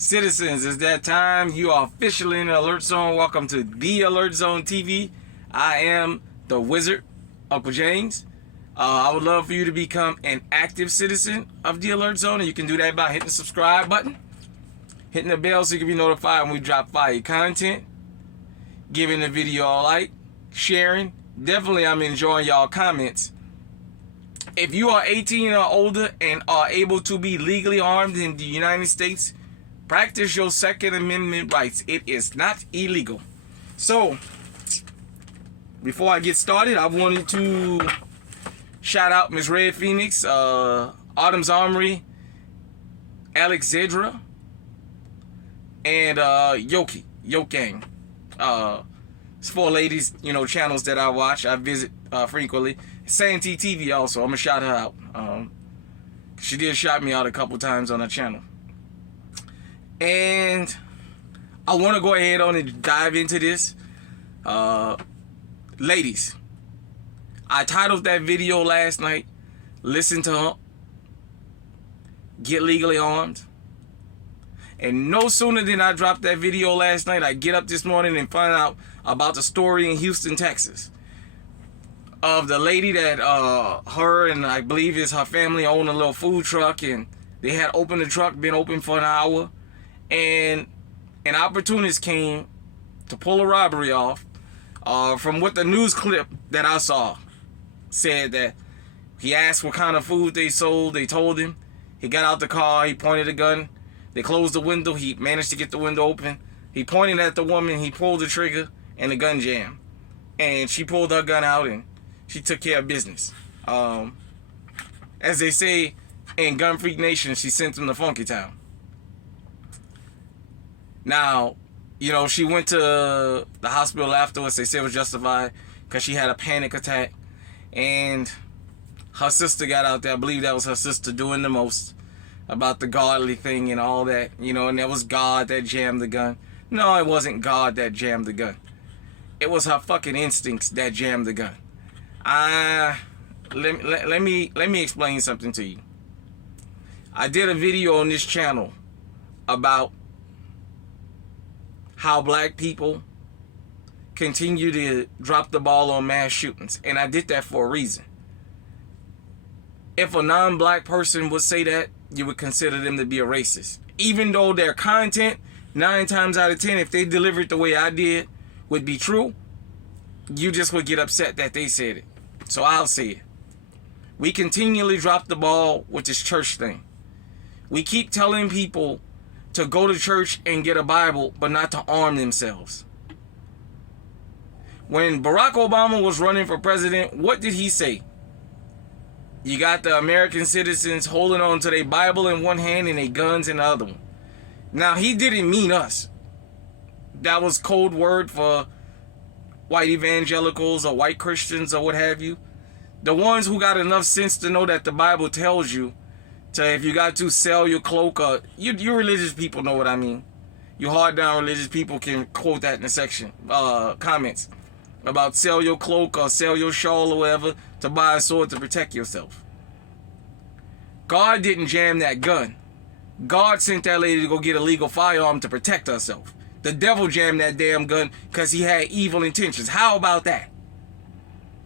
Citizens, it's that time. You are officially in the Alert Zone. Welcome to the Alert Zone TV. I am the Wizard, Uncle James. I would love for you to become an active citizen of the Alert Zone, and you can do that by hitting the subscribe button, hitting the bell so you can be notified when we drop fire content, giving the video a like, sharing. Definitely, I'm enjoying y'all comments. If you are 18 or older and are able to be legally armed in the United States, practice your Second Amendment rights. It is not illegal. So, before I get started, I wanted to shout out Miss Red Phoenix, Autumn's Armory, Alex Zedra, and Yoke Gang. It's four ladies, channels that I watch. I visit frequently. Santee TV also. I'm gonna shout her out. She did shout me out a couple times on her channel. And I want to go ahead on and dive into this. Ladies, I titled that video last night, Listen to Hump, Get Legally Armed. And no sooner than I dropped that video last night, I get up this morning and find out about the story in Houston, Texas, of the lady that her and I believe is her family own a little food truck, and they had opened the truck, been open for an hour, and an opportunist came to pull a robbery off. From what the news clip that I saw said, that he asked what kind of food they sold. They told him. He got out the car. He pointed a gun. They closed the window. He managed to get the window open. He pointed at the woman. He pulled the trigger, and the gun jammed. And she pulled her gun out, and she took care of business. As they say in Gun Freak Nation, she sent him to Funky Town. Now, she went to the hospital afterwards. They said it was justified because she had a panic attack. And her sister got out there. I believe that was her sister doing the most about the godly thing and all that. And that was God that jammed the gun. No, it wasn't God that jammed the gun. It was her fucking instincts that jammed the gun. Let me explain something to you. I did a video on this channel about how black people continue to drop the ball on mass shootings. And I did that for a reason. If a non-black person would say that, you would consider them to be a racist. Even though their content, 9 times out of 10, if they delivered the way I did, would be true, you just would get upset that they said it. So I'll say it. We continually drop the ball with this church thing. We keep telling people to go to church and get a Bible, but not to arm themselves. When Barack Obama was running for president, what did he say? You got the American citizens holding on to their Bible in one hand and their guns in the other one. Now, he didn't mean us. That was code word for white evangelicals or white Christians or what have you. The ones who got enough sense to know that the Bible tells you to, if you got to, sell your cloak, or you religious people know what I mean. You hard down religious people can quote that in the section comments about sell your cloak or sell your shawl or whatever to buy a sword to protect yourself. God didn't jam that gun. God sent that lady to go get a legal firearm to protect herself. The devil jammed that damn gun because he had evil intentions. How about that?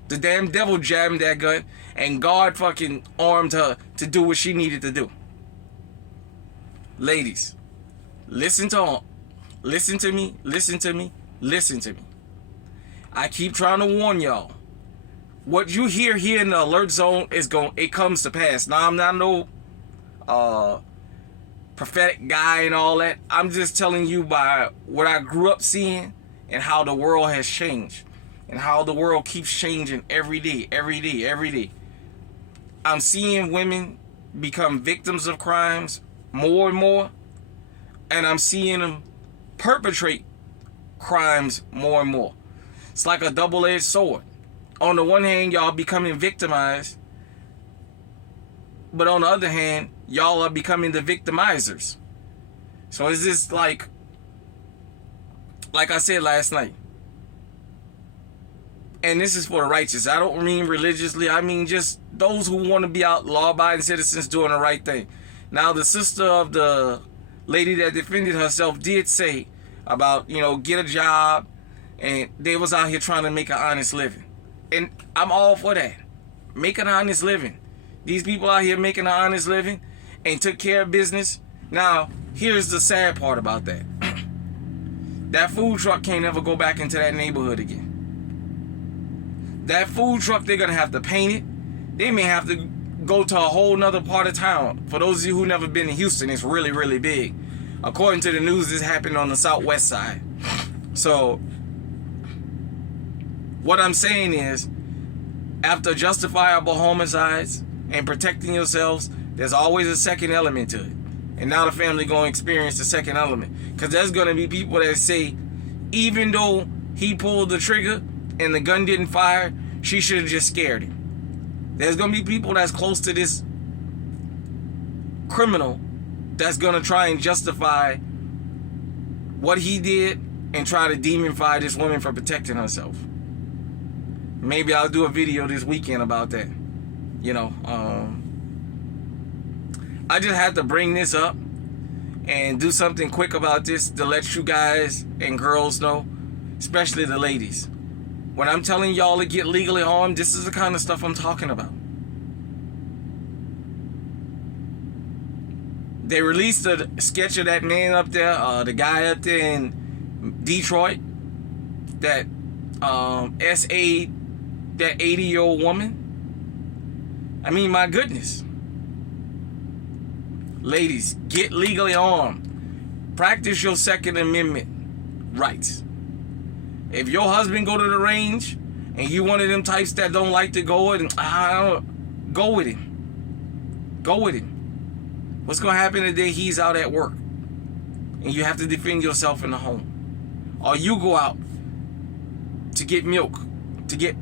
The damn devil jammed that gun, and God fucking armed her to do what she needed to do. Ladies, listen to me. I keep trying to warn y'all. What you hear here in the Alert Zone it comes to pass. Now, I'm not no prophetic guy and all that. I'm just telling you by what I grew up seeing and how the world has changed. And how the world keeps changing every day. I'm seeing women become victims of crimes more and more. And I'm seeing them perpetrate crimes more and more. It's like a double-edged sword. On the one hand, y'all becoming victimized. But on the other hand, y'all are becoming the victimizers. So it's just like I said last night. And this is for the righteous. I don't mean religiously. I mean just those who want to be out law-abiding citizens doing the right thing. Now, the sister of the lady that defended herself did say about, get a job, and they was out here trying to make an honest living. And I'm all for that. Make an honest living. These people out here making an honest living and took care of business. Now, here's the sad part about that. That food truck can't ever go back into that neighborhood again. That food truck, they're going to have to paint it. They may have to go to a whole nother part of town. For those of you who never been to Houston, it's really, really big. According to the news, this happened on the southwest side. So, what I'm saying is, after justifiable homicides and protecting yourselves, there's always a second element to it. And now the family going to experience the second element. Because there's going to be people that say, even though he pulled the trigger and the gun didn't fire, she should have just scared him. There's going to be people that's close to this criminal that's going to try and justify what he did and try to demonify this woman for protecting herself. Maybe I'll do a video this weekend about that. I just had to bring this up and do something quick about this to let you guys and girls know, especially the ladies. When I'm telling y'all to get legally armed, this is the kind of stuff I'm talking about. They released a sketch of that man up there, the guy up there in Detroit, that S.A., that 80-year-old woman. I mean, my goodness. Ladies, get legally armed. Practice your Second Amendment rights. If your husband go to the range and you one of them types that don't like to go with him, go with him. Go with him. What's going to happen the day he's out at work and you have to defend yourself in the home? Or you go out to get milk, to get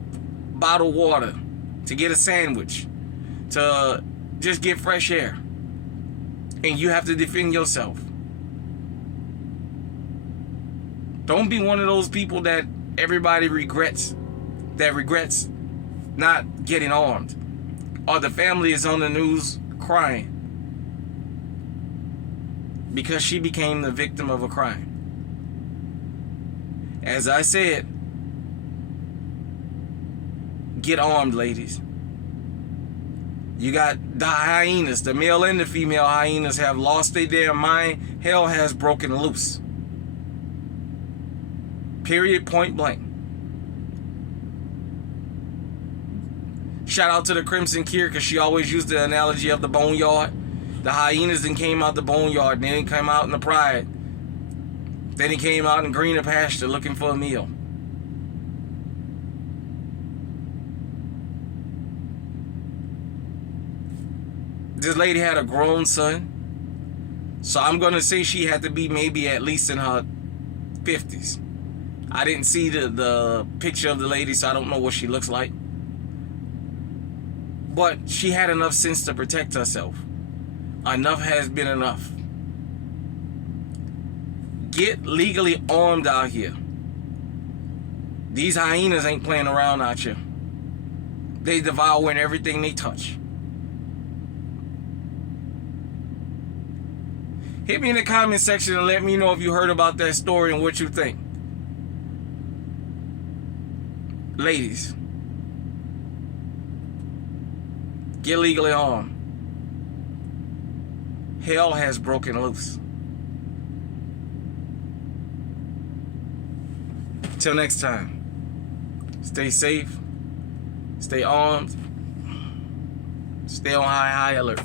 bottled water, to get a sandwich, to just get fresh air, and you have to defend yourself. Don't be one of those people that everybody regrets not getting armed, or the family is on the news crying because she became the victim of a crime. As I said, get armed, ladies. You got the hyenas, the male and the female hyenas have lost their damn mind. Hell has broken loose. Period, point blank. Shout out to the Crimson Cure, because she always used the analogy of the boneyard. The hyenas then came out the boneyard, then they came out in the pride. Then he came out in greener pasture looking for a meal. This lady had a grown son, so I'm going to say she had to be maybe at least in her 50s. I didn't see the picture of the lady, so I don't know what she looks like. But she had enough sense to protect herself. Enough has been enough. Get legally armed out here. These hyenas ain't playing around out here. They devouring everything they touch. Hit me in the comment section and let me know if you heard about that story and what you think. Ladies, get legally armed. Hell has broken loose. Till next time, stay safe, stay armed, stay on high alert.